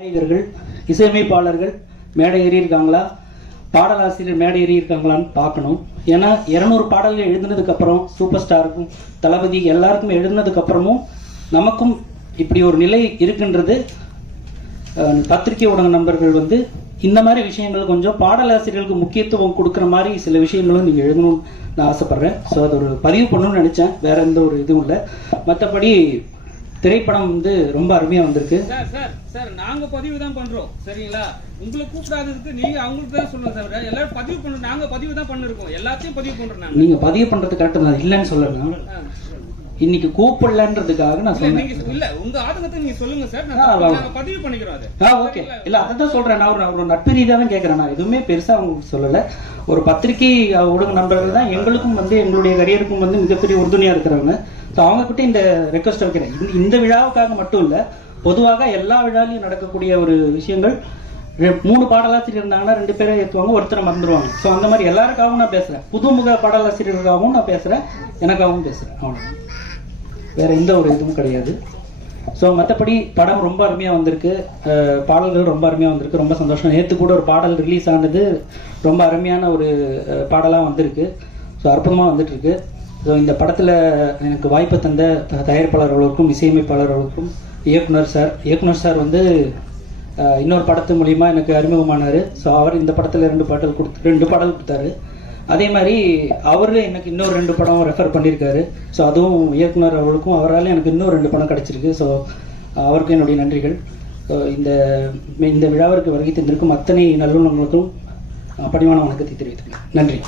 நாயகர்கள் இசையமைப்பாளர்கள் மேடை ஏறி இருக்காங்களா? பாடலாசிரியர் மேடை ஏறி இருக்காங்களான்னு பார்க்கணும். ஏன்னா இரநூறு பாடல்கள் எழுதுனதுக்கப்புறம் சூப்பர் ஸ்டாருக்கும் தளபதி எல்லாருக்கும் எழுதுனதுக்கப்புறமும் நமக்கும் இப்படி ஒரு நிலை இருக்குன்றது பத்திரிகை ஊடக நண்பர்கள் வந்து இந்த மாதிரி விஷயங்கள் கொஞ்சம் பாடலாசிரியர்களுக்கு முக்கியத்துவம் கொடுக்குற மாதிரி சில விஷயங்களும் நீங்கள் எழுதணும்னு நான் ஆசைப்பட்றேன். ஸோ அது ஒரு பதிவு பண்ணணும்னு நினச்சேன். வேற எந்த ஒரு இதுவும் இல்லை. மற்றபடி திரைப்படம் வந்து ரொம்ப அருமையாக வந்திருக்கு. சார் சார் சார் நாங்க பதிவு தான் பண்றோம். சரிங்களா? உங்களை கூப்பிடாததுக்கு நீங்க அவங்களுக்கு தான் சொல்லணும் தவிர எல்லாரும் பதிவு பண்ண நாங்க பதிவு தான் பண்ணிருக்கோம். எல்லாத்தையும் பதிவு பண்றோம் நாங்க. நீங்க பதிவு பண்றது கரெக்ட் தான். இல்லைன்னு சொல்லலாம். இன்னைக்கு கூப்பிடலன்றதுக்காக நான் சொன்னேன். இல்ல உங்க ஆதங்கத்தை நீங்க சொல்லுங்க சார். நாங்க பதிவு பண்ணிக்கிறோம் அது. ஆ ஓகே. இல்ல அதை தான் சொல்றேன். நான் ஒரு நட்பு ரீதியாக தான் கேட்கறேன் நான் எதுவுமே பெருசா உங்களுக்கு சொல்லல. ஒரு பத்திரிகை ஊடக நண்பர்கள் தான் எங்களுக்கும் வந்து எங்களுடைய கரியருக்கும் வந்து மிகப்பெரிய உறுதுணையா இருக்கிறவங்க. ஸோ அவங்க கிட்ட இந்த ரெக்வஸ்ட் வைக்கிறேன். இந்த- விழாவுக்காக மட்டும் இல்ல பொதுவாக எல்லா விழாலையும் நடக்கக்கூடிய ஒரு விஷயங்கள் மூணு பாடலாசிரியர் இருந்தாங்கன்னா ரெண்டு பேரை ஏற்றுவாங்க ஒருத்தரை மறந்துடுவாங்க ஸோ அந்த மாதிரி எல்லாருக்காகவும் நான் பேசுறேன். புதுமுக பாடலாசிரியர்களுக்காகவும் நான் பேசுறேன். எனக்காகவும் பேசுறேன். அவ்வளவுதான். வேற எந்த ஒரு இதுவும் கிடையாது. ஸோ மற்றபடி படம் ரொம்ப அருமையாக வந்திருக்கு. பாடல்கள் ரொம்ப அருமையாக வந்திருக்கு. ரொம்ப சந்தோஷம். நேற்று கூட ஒரு பாடல் ரிலீஸ் ஆனது ரொம்ப அருமையான ஒரு பாடலாக வந்திருக்கு. ஸோ அற்புதமாக வந்துட்டுருக்கு. ஸோ இந்த படத்தில் எனக்கு வாய்ப்பு தந்த த- தயாரிப்பாளர்களுக்கும் இசையமைப்பாளர்களுக்கும் இயக்குனர் சார் இயக்குனர் சார் வந்து இன்னொரு படத்து மூலிமா எனக்கு அறிமுகமானார். ஸோ அவர் இந்த படத்தில் ரெண்டு பாடல் கொடுத்து ரெண்டு பாடல் கொடுத்தாரு. அதே மாதிரி அவரு எனக்கு இன்னொரு ரெண்டு படம் ரெஃபர் பண்ணியிருக்காரு ஸோ அதுவும் இயக்குனர் அவருக்கும் அவரால் எனக்கு இன்னும் ரெண்டு படம் கிடச்சிருக்கு. ஸோ அவருக்கும் என்னுடைய நன்றிகள். ஸோ இந்த இந்த விழாவிற்கு வருகை தந்திருக்கும் அத்தனை நல்லுள்ளங்களுக்கும் படிமான பணிவான வணக்கத்தை தெரிவித்துக்கிறேன் நன்றி.